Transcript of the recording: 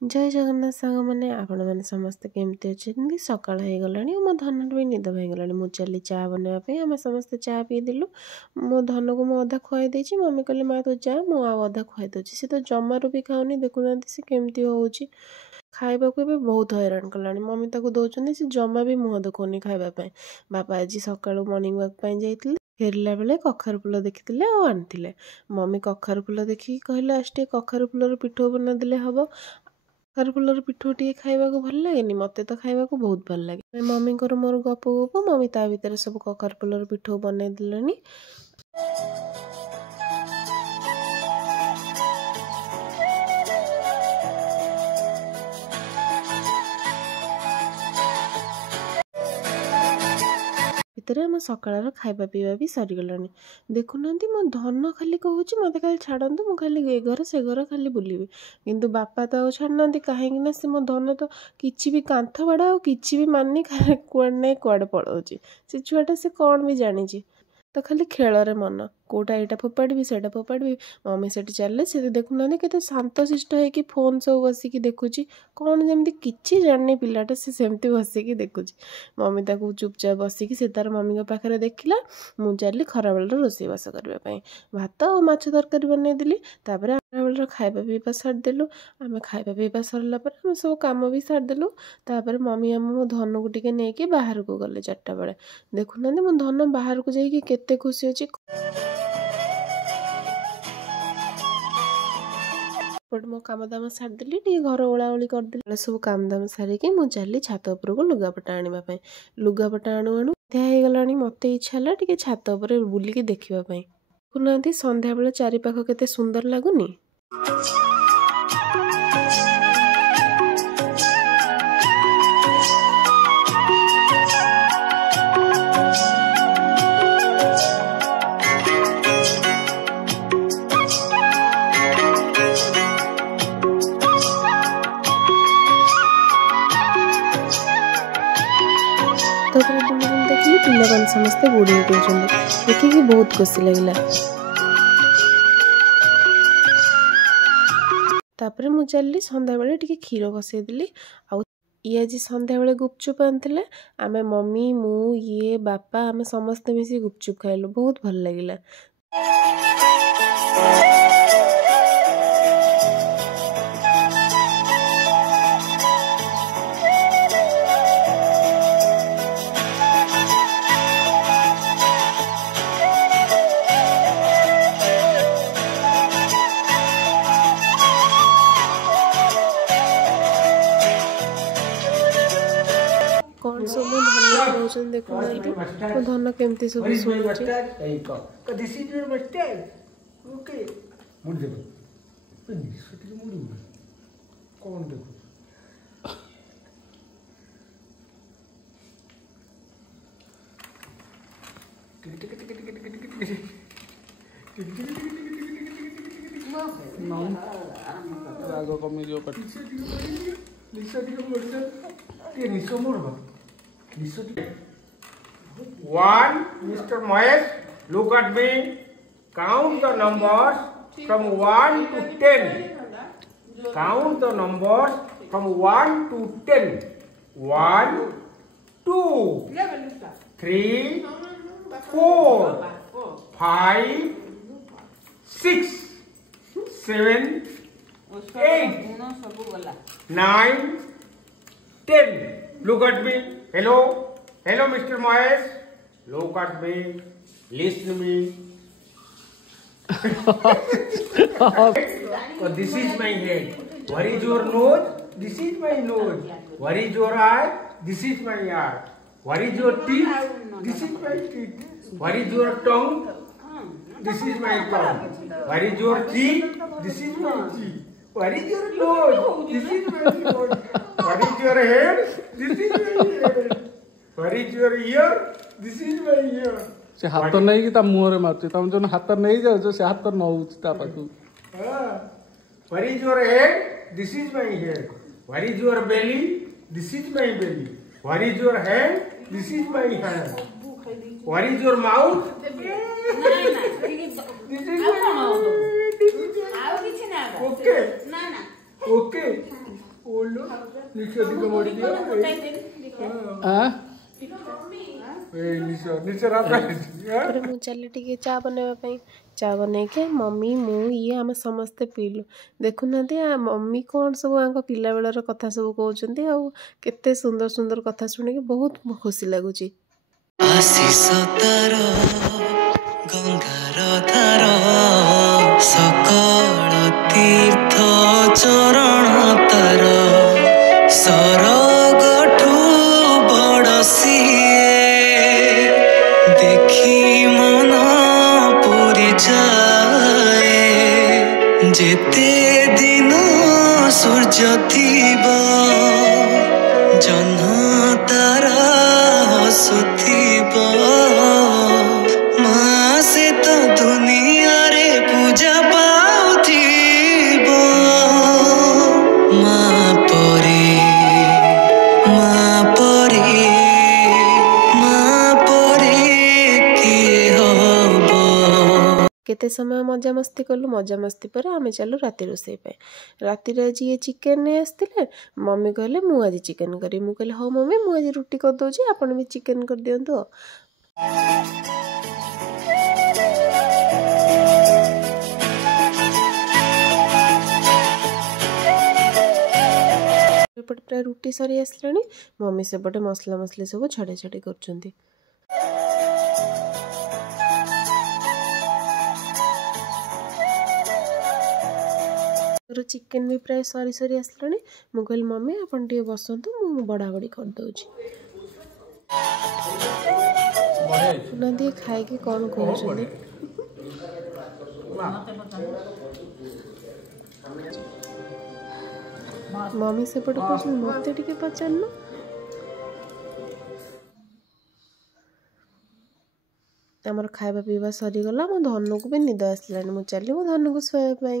जय जगन्नाथ सांग मैंने आपण मैंने समस्ते केमती अच्छे सकाल हो गलानी मो धन भी निद भाईगला मुझे चली चा बनवाई आम समस्ते चा पीदेलु मो धन को मु अधा खुआई देची मम्मी कहले माँ तू जा मु अधा खुआई दूसरी सी तो जमारू भी खाऊनी देखुना सी केमती होउची खाइबा को बहुत हैरान कलानी मम्मी ताको दौरान सी जमा भी मुह देखनी खावाई बापा आज सका मर्निंग वाक जाइए फेरला बेले कखारु फुल देखी आनी मम्मी कखारु फुल देखिकी कहले आज टे कखारु फुलर पिठो बना देले हम कखारु फुलर पिठो टे खाइबा को भल लगे मत तो खाइबा को बहुत भल लगे मम्मी को मोर गप गप मम्मी ता भीतर सब कखारु फुलर पिठो बन देले भितर आम सकाळ खाइबा पीवा भी सरीगला देखुना मो धन खाली कहूँ मत खाली छाड़ू मु खाली ए घर से घर खाली बुलबी किंतु बापा तो छाड़ना कहीं से मो धन तो किसी भी कांथ बाड़ा किसी भी माननी कुआड़े नहीं कुआड़े पलाऊँच से छुआटा से कौन भी जानी तो खाली खेल मन कोटा यहाँ फोपाड़ी से फोपाड़ी मम्मी से चले से देखुना के शांत शिष्ट हो फोन सब बसिकी देखुची कौन जमी किसी जानी पिलाटा सेमती बसिकी देखुची मम्मी ताको चुपचाप बसिकी से तार मम्मी पाखे देखला मु चली खरा बेल रोषेईबास करने भात और माछ तरकारी बनईदेली खरा बेल खाइबा पीवा सारिदेलु आम खाइबा पीवा सरला आम सब कम भी सारिदेलु मम्मी आम मो धन को टिके नहीं बाहर को गले 4टा बेले देखुना मो धन बाहर को जाइए केते खुशी अच्छी मो काम दाम सारिदेली टे घर ओलाओली करदेली सब काम दाम सारिकी मु चली छात उपर को लुगापटा आने लुगापटा आणु आणु होगला मत इच्छा है टे छात उपर बुलिकी देखापी देखुना संध्या बेले चारिपाख केते सुंदर लगुनि देखिए पिला समस्ते बुढ़ी उठे देखिए बहुत खुशी लगे तापर मु चली संध्या बेले टिके क्षीर बसईदेली ये आज संध्या बेले गुपचुप आनी आमे मम्मी मु ये बापा आमे समस्ते मिसी गुपचुप खाइलु बहुत भल लगे कौन सब धन रोचन देखुना धन केमती सब शुणुचे One, Mr. Mahesh, look at me. Count the numbers from 1 to 10. Count the numbers from 1 to 10. 1, 2, 3, 4, 5, 6, 7, 8, 9, 10. Look at me. Hello. Hello, Mr. Mahesh. Look at me. Listen to me. So this is my head. Where is your nose? This is my nose. Where is your eye? This is my eye. Where is your teeth? This is my teeth. Where is your tongue? This is my tongue. Where is your cheek? This is my cheek. Where is your nose? This is my nose. Where is your head? This is my head. Where is your ear? This is my ear. से हाथ नहीं कि ता मुंह रे मारते तम जन हाथ नहीं जाउ से हाथ न होउछ ता पाखु Where is your head? This is my head. Where is your belly? This is my belly. Where is your hand? This is my hand. Where is your mouth? This is my mouth. Okay. Okay बोलो निशो दिको मोड़ी दियो निशो रात पर मु चली टिके चा बनवा चा बनैके मम्मी मु ये आम समस्ते पीलु देखुना मम्मी कौन सब आंक पिला बेलर कथा सब कहते केते सुंदर सुंदर कथा शुणिक बहुत खुशी लगुच। आशीष तार गंगार धार सकल तीर्थ चरण तार सरगठू बड़ सिए देखी मन पूरी जाए जेते दिन सूर्य थीब जह्न तारा हसुथिब माँ से तो दुनिया रे पूजा पाउथिब माँ परे किए हब। केते समय मजा मस्ती कलु मजा मस्ती पर आमे चलु राति रोषे पे राति आज ये चिकेन नहीं आसते मम्मी कहले मु आज चिकेन करी मु कहले हाँ मम्मी मु आज रुटी कर दउची आपण भी चिकेन कर दियंतु। एपटे प्राय रुटी सरी आसलानी मम्मी सेपटे मसला मसली सब छड़े छड़े करछंती। चिकेन भी प्राय सरी सरी आसलानी मु कहली मम्मी आपण टिके बसंतु मु बड़ा बड़ी कर दउची। सुना दिए खाए के कौन कहउछंती मम्मी सेपटे कहउछन मते टिके पचारन आमर खाଇବା ପିଇବା ସରିଗଲା। मो धनु को भी निद आसलानी मु चली मो धनु को सोया पाई।